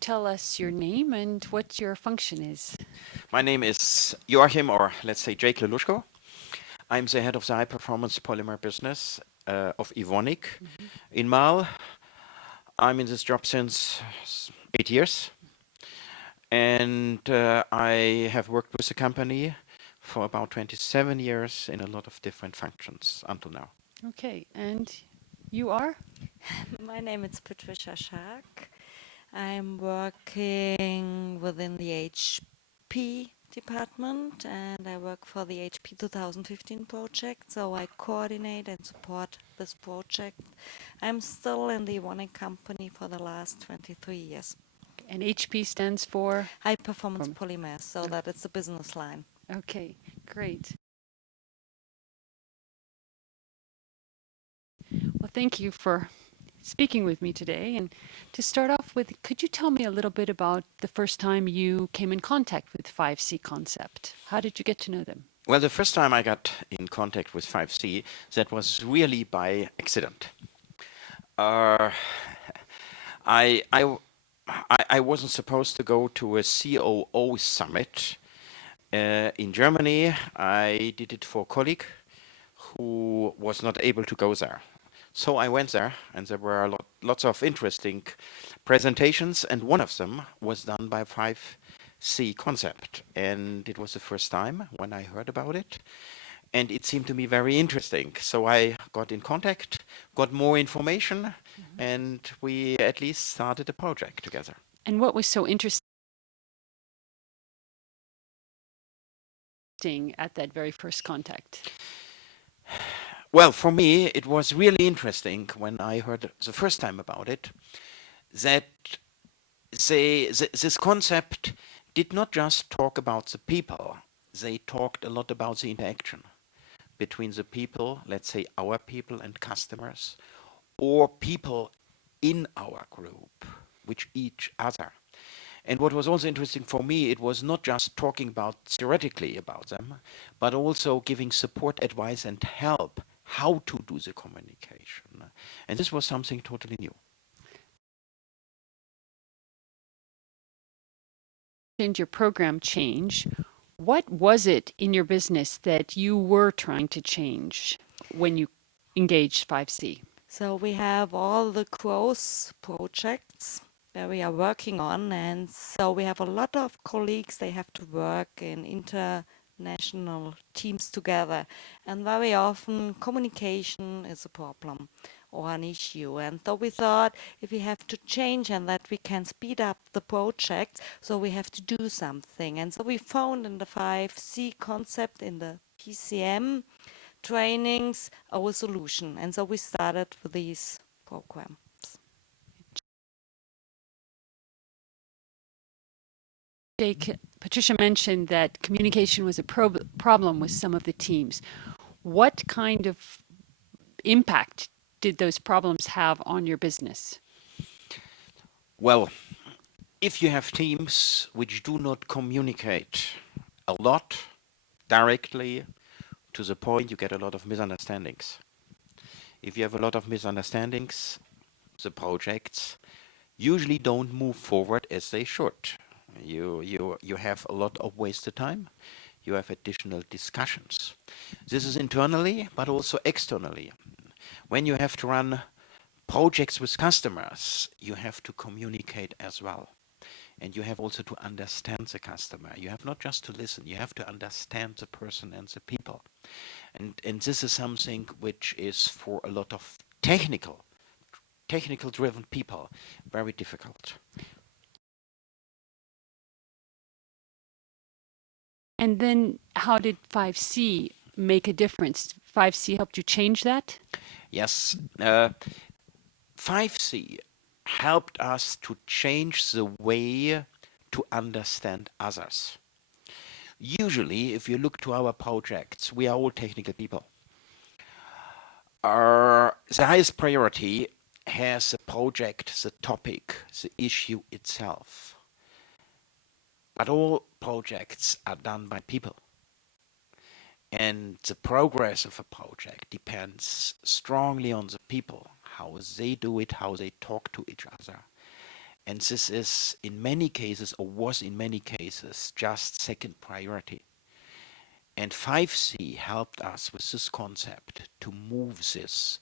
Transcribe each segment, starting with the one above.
Tell us your name and what your function is. My name is Joachim, or let's say Jake Leluschko. I'm the head of the high-performance polymer business of Evonik in Mal. I'm in this job since 8 years, and I have worked with the company for about 27 years in a lot of different functions until now. Okay, and you are? My name is Patricia Schaack. I'm working within the HP department and I work for the HP 2015 project, so I coordinate and support this project. I'm still in the Evonik company for the last 23 years. And HP stands for? High performance polymers, so that it's a business line. Okay, great. Well, thank you for speaking with me today. And to start off with, could you tell me a little bit about the first time you came in contact with 5C Concept? How did you get to know them? Well, the first time I got in contact with 5C, that was really by accident. Uh, I, I, I wasn't supposed to go to a COO summit in Germany. I did it for a colleague who was not able to go there. So I went there, and there were lots of interesting presentations, and one of them was done by 5C Concept. And it was the first time when I heard about it, and it seemed to me very interesting. So I got in contact, got more information, and we at least started a project together. And what was so interesting at that very first contact? Well, for me, it was really interesting when I heard the first time about it, that this concept did not just talk about the people, they talked a lot about the interaction between the people, let's say our people and customers, or people in our group, which each other. And what was also interesting for me, it was not just talking about theoretically about them, but also giving support, advice, and help how to do the communication. And this was something totally new. Your program change. What was it in your business that you were trying to change when you engaged 5C? So we have all the growth projects that we are working on, and so we have a lot of colleagues. They have to work in international teams together, and very often communication is a problem or an issue. And so we thought if we have to change and that we can speed up the project, so we have to do something. And so we found in the 5C concept in the PCM trainings our solution, and so we started with these programs. Jake, Patricia mentioned that communication was a problem with some of the teams. What kind of impact did those problems have on your business? Well, if you have teams which do not communicate a lot directly to the point, you get a lot of misunderstandings. If you have a lot of misunderstandings, the projects usually don't move forward as they should. You have a lot of wasted time. You have additional discussions. This is internally, but also externally. When you have to run projects with customers, you have to communicate as well. And you have also to understand the customer. You have not just to listen, you have to understand the person and the people. And this is something which is for a lot of technical driven people very difficult. And then how did 5C make a difference? 5C helped you change that? Yes. 5C helped us to change the way to understand others. Usually, if you look to our projects, we are all technical people. The highest priority has the project, the topic, the issue itself. But all projects are done by people. And the progress of a project depends strongly on the people, how they do it, how they talk to each other. And this is in many cases, or was in many cases, just second priority. And 5C helped us with this concept to move this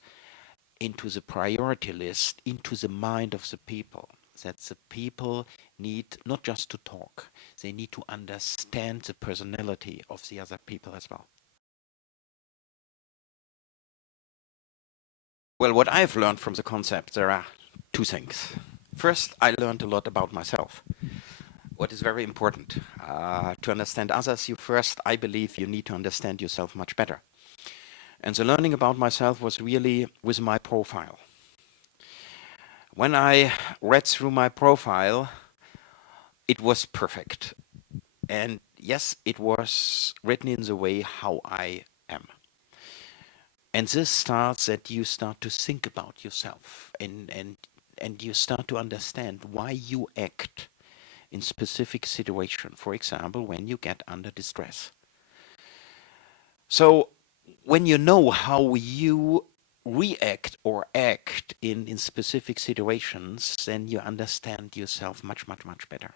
into the priority list, into the mind of the people, that the people need not just to talk, they need to understand the personality of the other people as well. Well, what I've learned from the concept, there are two things. First, I learned a lot about myself. What is very important, to understand others, I believe you need to understand yourself much better. And the learning about myself was really with my profile. When I read through my profile, it was perfect. And yes, it was written in the way how I am. And this starts that you start to think about yourself and you start to understand why you act in specific situation. For example, when you get under distress. So when you know how you react or act in specific situations, then you understand yourself much, much, much better.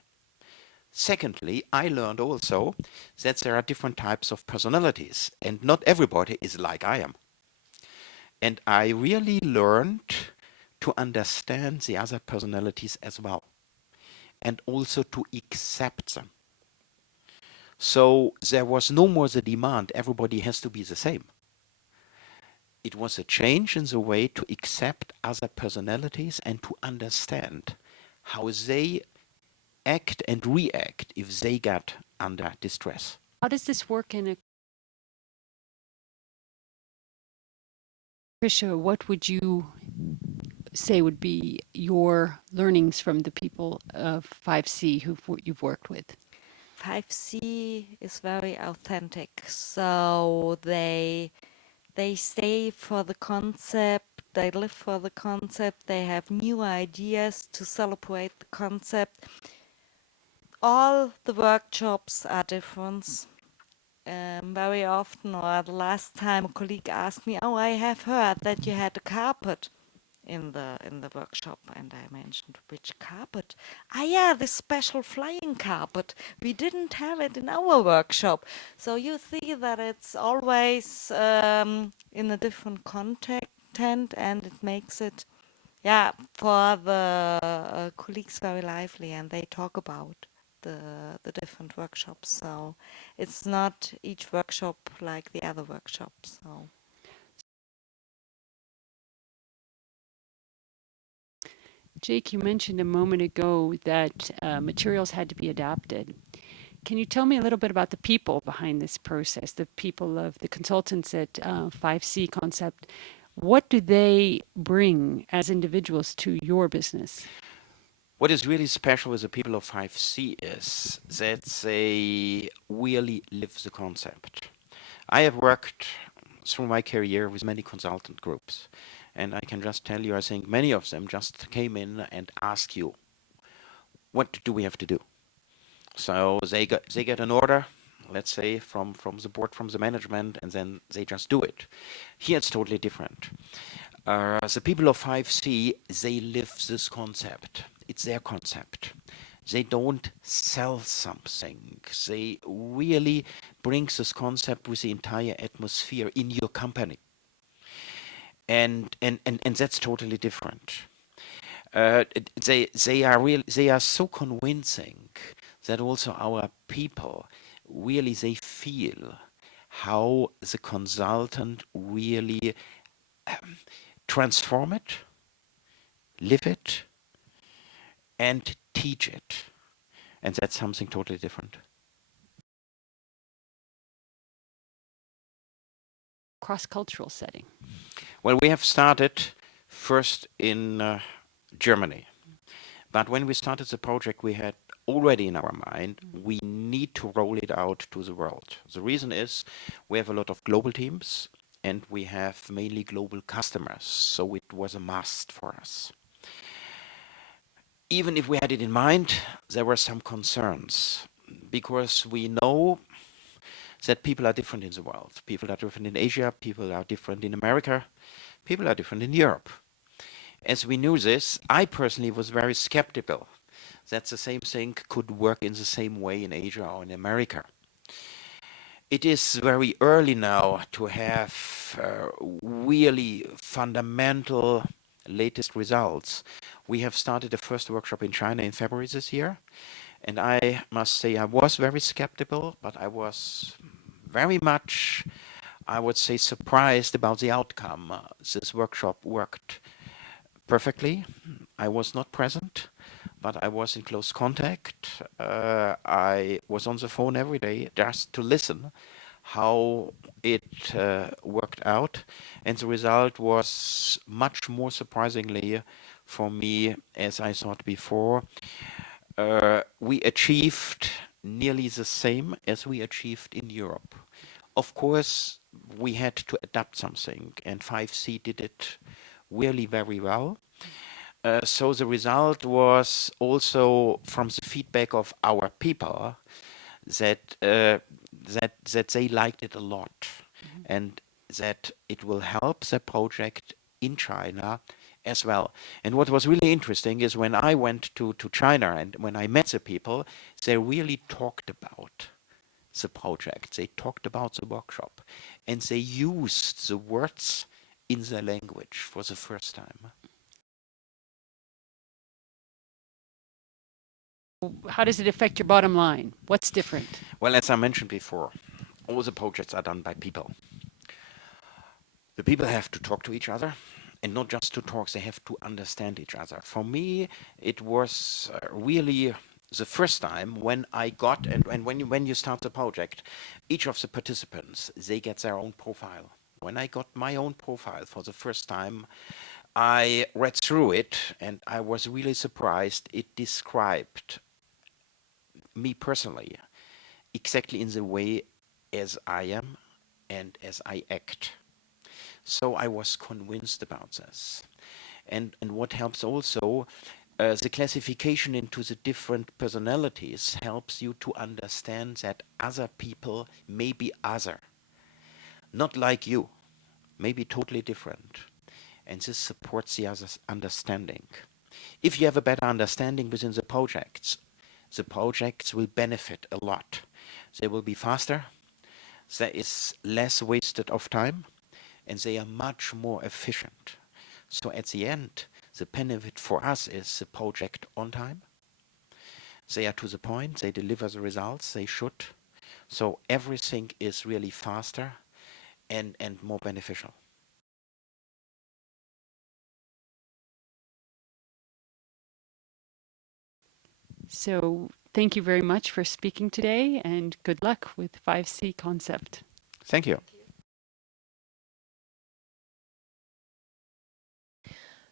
Secondly, I learned also that there are different types of personalities, and not everybody is like I am. And I really learned to understand the other personalities as well, and also to accept them. So there was no more the demand, everybody has to be the same. It was a change in the way to accept other personalities and to understand how they act and react if they get under distress. How does this work in a Patricia, what would you say would be your learnings from the people of 5C you've worked with? 5C is very authentic. So they stay for the concept, they live for the concept, they have new ideas to celebrate the concept. All the workshops are different. Very often, or the last time, a colleague asked me, "Oh, I have heard that you had a carpet in the workshop," and I mentioned, "Which carpet?" "Ah, yeah, this special flying carpet. We didn't have it in our workshop." So you see that it's always in a different content, and it makes it, yeah, for the colleagues very lively, and they talk about the different workshops. So it's not each workshop like the other workshops. So Jake, you mentioned a moment ago that materials had to be adapted. Can you tell me a little bit about the people behind this process, the people of the consultants at 5C Concept? What do they bring as individuals to your business? What is really special with the people of 5C is that they really live the concept. I have worked through my career with many consultant groups, and I can just tell you, I think many of them just came in and asked you, what do we have to do? So they get an order, let's say, from the board, from the management, and then they just do it. Here it's totally different. The people of 5C, they live this concept. It's their concept. They don't sell something. They really bring this concept with the entire atmosphere in your company. And that's totally different. They are so convincing that also our people really they feel how the consultant really transform it, live it, and teach it. And that's something totally different. Cross-cultural setting. Well, we have started first in Germany. But when we started the project, we had already in our mind, we need to roll it out to the world. The reason is we have a lot of global teams and we have mainly global customers. So it was a must for us. Even if we had it in mind, there were some concerns because we know that people are different in the world. People are different in Asia, people are different in America, people are different in Europe. As we knew this, I personally was very skeptical that the same thing could work in the same way in Asia or in America. It is very early now to have really fundamental latest results. We have started the first workshop in China in February this year, and I must say I was very skeptical, but I was very much, I would say, surprised about the outcome. This workshop worked perfectly. I was not present, but I was in close contact. I was on the phone every day just to listen how it worked out, and the result was much more surprisingly for me as I thought before. We achieved nearly the same as we achieved in Europe. Of course, we had to adapt something, and 5C did it really very well. So the result was also from the feedback of our people that that they liked it a lot, and that it will help the project in China as well. And what was really interesting is when I went to China and when I met the people, they really talked about the project. They talked about the workshop, and they used the words in their language for the first time. How does it affect your bottom line? What's different? Well, as I mentioned before, all the projects are done by people. The people have to talk to each other, and not just to talk, they have to understand each other. For me, it was really the first time when I got, and when you start the project, each of the participants, they get their own profile. When I got my own profile for the first time, I read through it, and I was really surprised. It described me personally exactly in the way as I am and as I act. So I was convinced about this. And what helps also, the classification into the different personalities helps you to understand that other people may be other, not like you, maybe totally different. And this supports the other's understanding. If you have a better understanding within the projects will benefit a lot. They will be faster, there is less wasted of time, and they are much more efficient. So at the end, the benefit for us is the project on time. They are to the point, they deliver the results they should. So everything is really faster and more beneficial. So thank you very much for speaking today, and good luck with 5C concept. Thank you.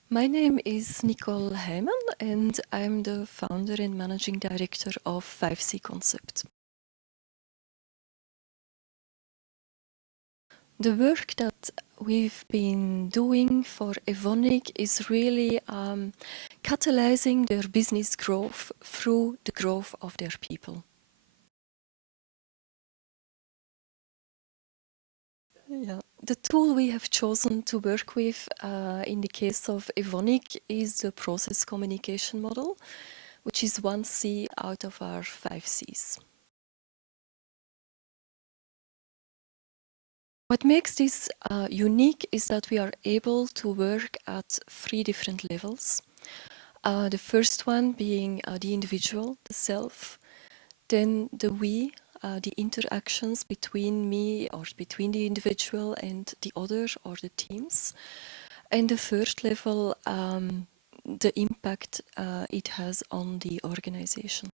My name is Nicole Heimann, and I'm the founder and managing director of 5C Concept. The work that we've been doing for Evonik is really catalyzing their business growth through the growth of their people. Yeah. The tool we have chosen to work with in the case of Evonik is the process communication model, which is 1C out of our 5Cs. What makes this unique is that we are able to work at 3 different levels. The first one being the individual, the self, then the we, the interactions between me or between the individual and the other or the teams. And the third level, the impact it has on the organization.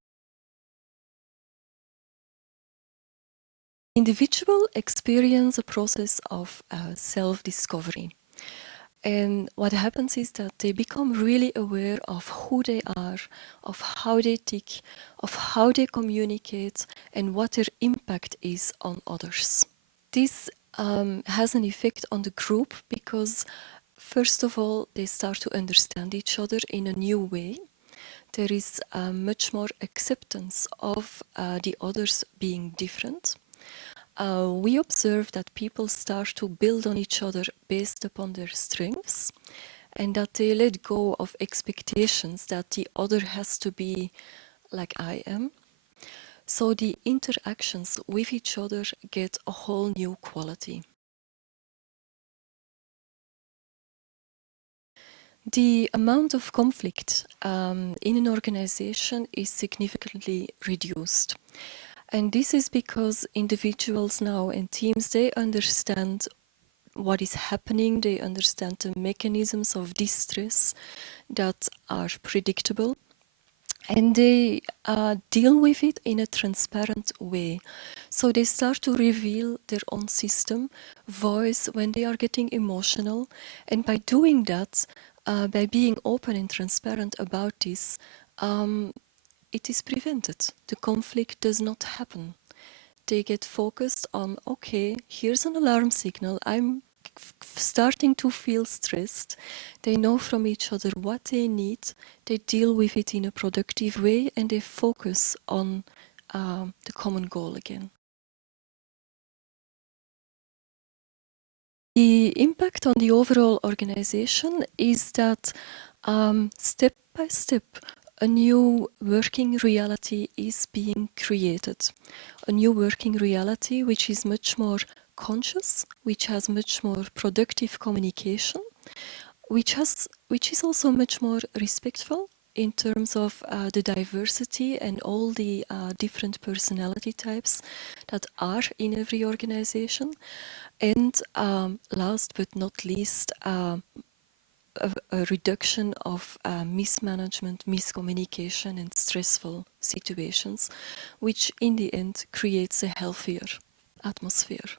Individual experience a process of self-discovery. And what happens is that they become really aware of who they are, of how they tick, of how they communicate, and what their impact is on others. This has an effect on the group because, first of all, they start to understand each other in a new way. There is much more acceptance of the others being different. We observe that people start to build on each other based upon their strengths, and that they let go of expectations that the other has to be like I am. So the interactions with each other get a whole new quality. The amount of conflict in an organization is significantly reduced. And this is because individuals now and teams, they understand what is happening, they understand the mechanisms of distress that are predictable, and they deal with it in a transparent way. So they start to reveal their own system, voice when they are getting emotional, and by doing that, by being open and transparent about this, it is prevented. The conflict does not happen. They get focused on, okay, here's an alarm signal. I'm starting to feel stressed. They know from each other what they need. They deal with it in a productive way, and they focus on the common goal again. The impact on the overall organization is that step by step, a new working reality is being created. A new working reality which is much more conscious, which has much more productive communication, which is also much more respectful in terms of the diversity and all the different personality types that are in every organization. And last but not least, a reduction of mismanagement, miscommunication, and stressful situations, which in the end creates a healthier atmosphere.